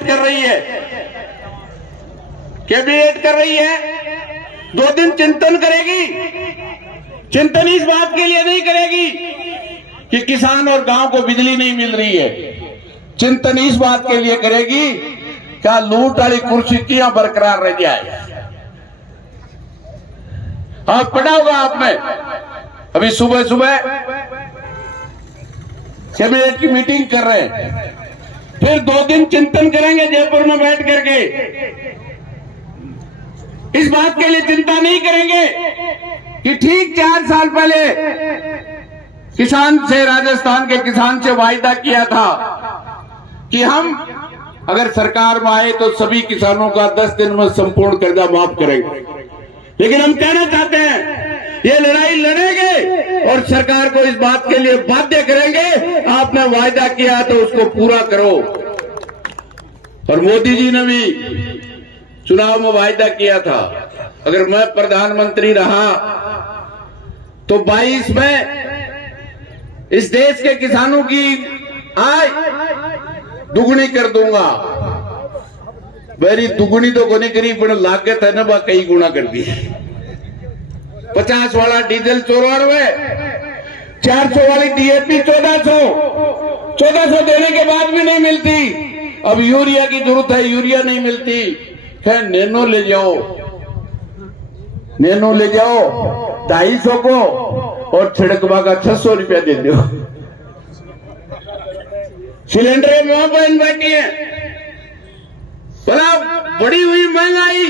Cabinet कर रही है, कैबिनेट कर रही है। 2 दिन चिंतन करेगी। चिंतन इस बात के लिए नहीं करेगी कि किसान और गांव को बिजली नहीं मिल रही है। चिंतन इस बात के लिए करेगी क्या लूट वाली कुर्सी क्यों बरकरार रह जाए। हाँ, पढ़ा होगा आपने, अभी सुबह सुबह कैबिनेट की मीटिंग कर रहे हैं, फिर 2 दिन चिंतन करेंगे जयपुर में बैठ करके। इस बात के लिए चिंता नहीं करेंगे कि ठीक 4 साल पहले किसान से, राजस्थान के किसान से वायदा किया था कि हम अगर सरकार में आए तो सभी किसानों का 10 दिन में संपूर्ण कर्जा माफ करेंगे। लेकिन हम कहना चाहते हैं ये लड़ाई लड़ेंगे और सरकार को इस बात के लिए बाध्य करेंगे। आपने वायदा किया तो उसको पूरा करो। और मोदी जी ने भी चुनाव में वायदा किया था, अगर मैं प्रधानमंत्री रहा तो 22 में इस देश के किसानों की आय दुगनी कर दूंगा। मेरी दुगनी तो कोनी करी, पर लागत है ना बा कई गुना कर दी। 50 वाला डीजल 94, 400 वाली डीएपी 1400 देने के बाद भी नहीं मिलती। अब यूरिया की जरूरत है, यूरिया नहीं मिलती। खैर नैनो ले जाओ, नैनो ले जाओ 250 को और छिड़कवा का 600 रुपया दे दो। सिलेंडर में बहन बैठी है, भला बढ़ी हुई महंगाई।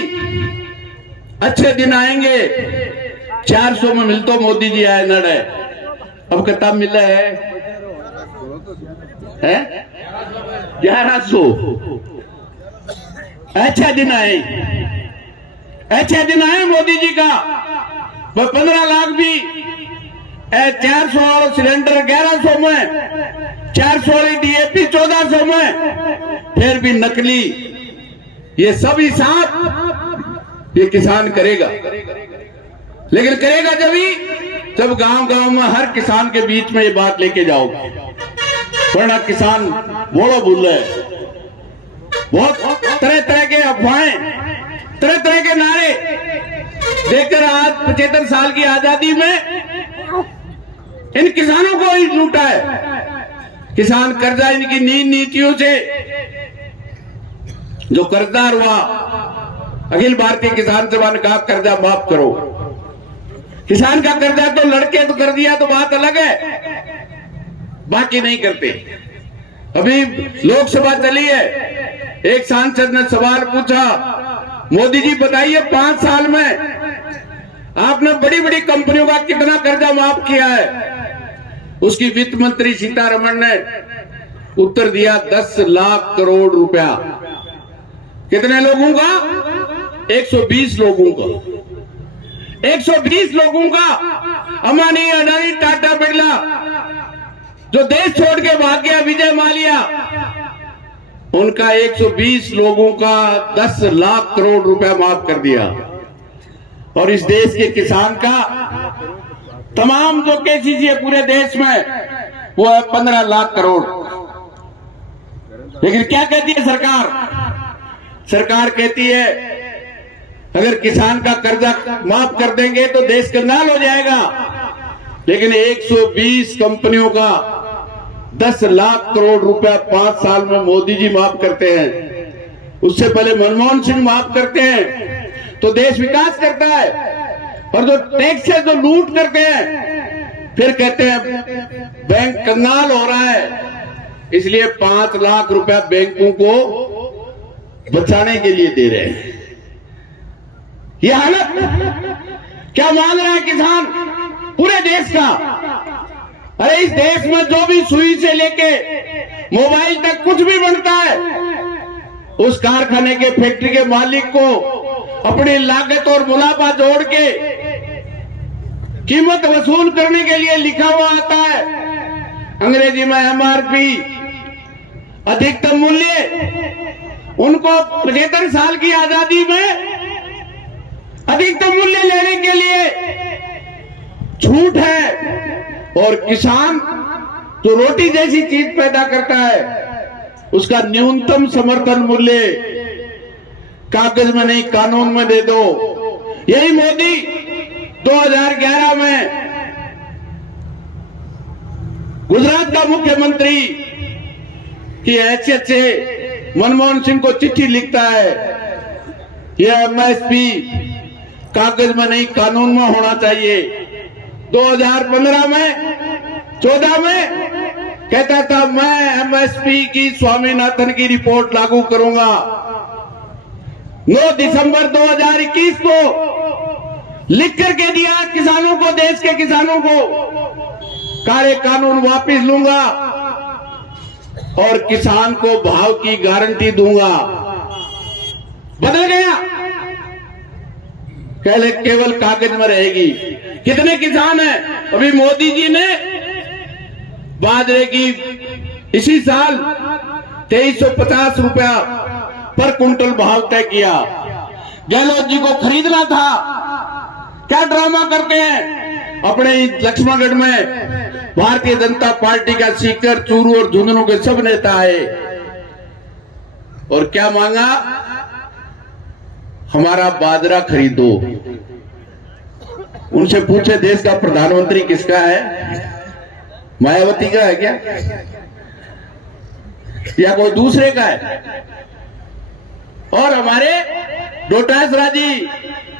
अच्छे दिन आएंगे, 400 में मिलतो मोदी जी आए नड़े, अब कितना मिला है 1100। अच्छे दिन आए, अच्छे दिन आए मोदी जी का। वो 15 लाख भी 400 वाला सिलेंडर 1100 में, 400 वाली डीएपी 1400 में, फिर भी नकली। ये सब हिसाब ये किसान करेगा, लेकिन करेगा जब गांव गांव में हर किसान के बीच में ये बात लेके जाओगे। वरना किसान बोलो बोल रहे, बहुत तरह तरह के अफवाहें, तरह तरह के नारे देकर आज 75 साल की आजादी में इन किसानों को ही लूटा है। किसान कर्जा इनकी नीतियों से जो कर्जदार हुआ, अखिल भारतीय किसान सभा ने कहा कर्जा माफ करो। किसान का कर्जा तो लड़के तो कर दिया तो बात अलग है, बाकी नहीं करते। अभी लोकसभा चली है, एक सांसद ने सवाल पूछा, मोदी जी बताइए 5 साल में आपने बड़ी बड़ी कंपनियों का कितना कर्जा माफ किया है। उसकी वित्त मंत्री सीतारमण ने उत्तर दिया 10 लाख करोड़ रुपया। कितने लोगों का? 120 लोगों का। 120 लोगों का। अंबानी, अडानी, टाटा, बिरला जो देश छोड़ के भाग गया, विजय माल्या, उनका 120 लोगों का 10 लाख करोड़ रुपया माफ कर दिया। और इस देश के किसान का तमाम जो केसीसी है पूरे देश में, वो है 15 लाख करोड़। लेकिन क्या कहती है सरकार? सरकार कहती है अगर किसान का कर्जा माफ कर देंगे तो देश कंगाल हो जाएगा। लेकिन 120 कंपनियों का 10 लाख करोड़ रुपया 5 साल में मोदी जी माफ करते हैं। उससे पहले मनमोहन सिंह माफ करते हैं तो देश विकास करता है। और जो टैक्स से जो लूट करते हैं, फिर कहते हैं बैंक कंगाल हो रहा है, इसलिए 5 लाख रुपया बैंकों को बचाने के लिए दे रहे हैं। ये हालत क्या मांग रहा है किसान पूरे देश का? अरे इस देश में जो भी सुई से लेके मोबाइल तक कुछ भी बनता है, उस कारखाने के फैक्ट्री के मालिक को अपनी लागत और मुनाफा जोड़ के कीमत वसूल करने के लिए लिखा हुआ आता है, अंग्रेजी में एमआरपी, अधिकतम मूल्य। उनको 75 साल की आजादी में अधिकतम मूल्य लेने के लिए छूट है। और किसान जो रोटी जैसी चीज पैदा करता है उसका न्यूनतम समर्थन मूल्य कागज में नहीं कानून में दे दो। यही मोदी 2011 में गुजरात का मुख्यमंत्री की हैसियत से मनमोहन सिंह को चिट्ठी लिखता है, यह एमएसपी कागज में नहीं कानून में होना चाहिए। 2015 में 14 में कहता था मैं एमएसपी की स्वामीनाथन की रिपोर्ट लागू करूंगा। 9 दिसंबर 2021 को लिख करके दिया किसानों को, देश के किसानों को, कार्य कानून वापस लूंगा और किसान को भाव की गारंटी दूंगा। बदल गया, केवल कागज में रहेगी। कितने किसान हैं? अभी मोदी जी ने बाजरे की इसी साल 2350 रुपया पर कुंटल भाव तय किया। गहलोत जी को खरीदना था, क्या ड्रामा करते हैं। अपने लक्ष्मणगढ़ में भारतीय जनता पार्टी का सीकर, चूरू और झुंझुनू के सब नेता आए और क्या मांगा, हमारा बाजरा खरीदो। उनसे पूछे देश का प्रधानमंत्री किसका है? मायावती का है क्या या कोई दूसरे का है? और हमारे डोटासरा जी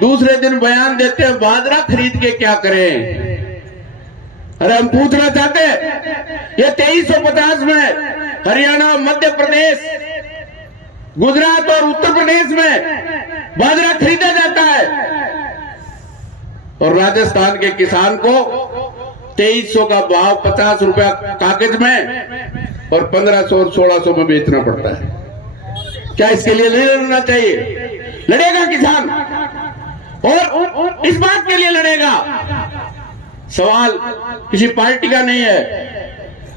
दूसरे दिन बयान देते हैं बाजरा खरीद के क्या करें। अरे हम पूछना चाहते हैं, ये 2350 में हरियाणा, मध्य प्रदेश, गुजरात और उत्तर प्रदेश में बाजरा खरीदा जाता है और राजस्थान के किसान को 2300 का भाव 50 रुपया कागज में और 1500 और 1600 में बेचना पड़ता है। क्या इसके लिए नहीं लड़ना चाहिए? लड़ेगा किसान और इस बात के लिए लड़ेगा। सवाल किसी पार्टी का नहीं है।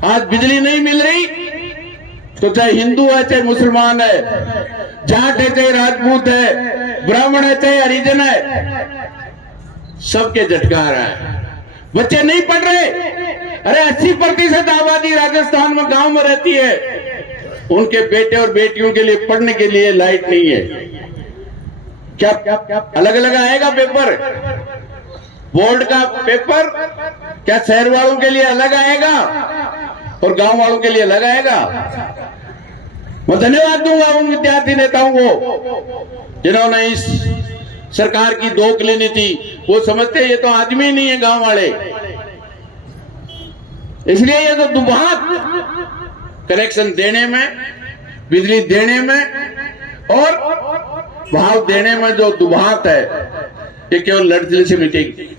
आज बिजली नहीं मिल रही तो चाहे हिंदू है, चाहे मुसलमान है, जाट है, चाहे राजपूत है, ब्राह्मण है, चाहे हरिजन है, सबके झटका आ रहा है। बच्चे नहीं पढ़ रहे। अरे 80% आबादी राजस्थान में गांव में रहती है, उनके बेटे और बेटियों के लिए पढ़ने के लिए लाइट नहीं है। क्या अलग अलग आएगा पेपर? बोर्ड का पेपर क्या शहर वालों के लिए अलग आएगा और गांव वालों के लिए अलग आएगा? मैं धन्यवाद दूंगा उन विद्यार्थी नेताओं को जिन्होंने इस सरकार की दोगली नीति, वो समझते ये तो आदमी नहीं है गांव वाले, इसलिए ये तो दुबात कनेक्शन देने में, बिजली देने में और भाव देने में जो दुबात है, ये केवल लड़ने से मिटेगी।